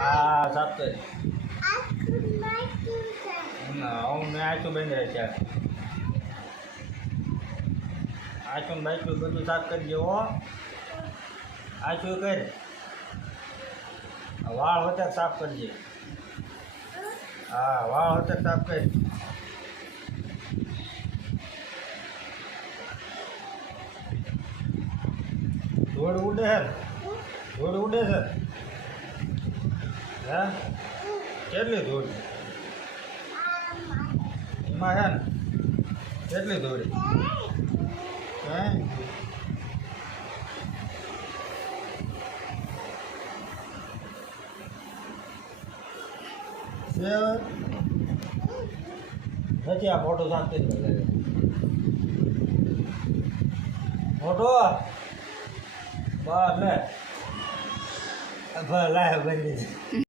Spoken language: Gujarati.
હા સાફ ના, હું મેં આચું બંધ રહે છે આચું બાચું બધું સાફ કરી દે, હો. આચું કર. વાળ હોતે સાફ કરજે હા, વાળ હોતે સાફ કરી. ધૂળ ઉડે છે ધૂળ ઉડે છે? હે? કેટલી દોરી? એમાં છે ને? કેટલી દોરી? હે નથી, આ ફોટો સાથે ફોટો? બસ, લે. ભલે બની